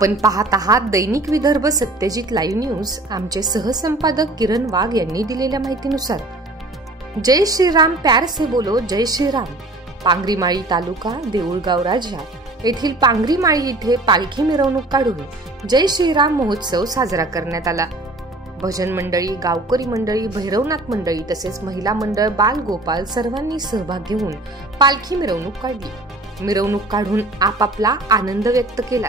आपण पाहत आहात दैनिक विदर्भ सत्यजित लाईव्ह न्यूज। आमचे सहसंपादक किरण वाघ यांनी दिलेल्या माहितीनुसार जय श्रीराम प्यार से बोलो जय श्रीराम। पांगरीमाळी तालुका देऊळगाव राजा येथील पांगरीमाळी इथे पालखी मिरवणूक काढून जय श्रीराम महोत्सव साजरा करण्यात आला। भजन मंडळी, गावकरी मंडळी, भैरवनाथ मंडळी तसेच महिला मंडळ, बाल गोपाल सर्वांनी सहभाग घेऊन पालखी मिरवणूक काढली। मिरवणूक काढून आपापला आनंद व्यक्त केला।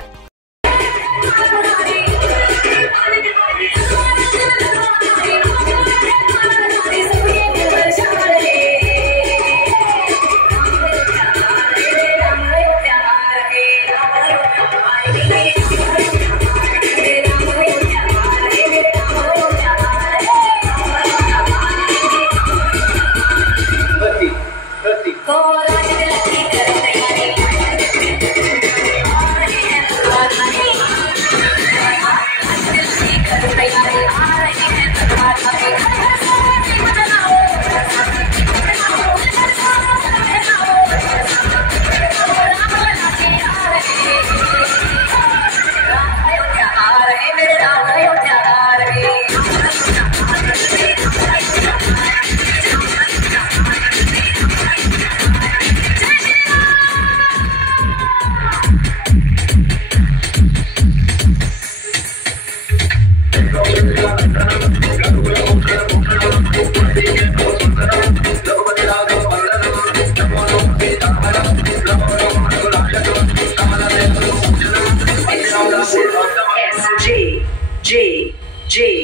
G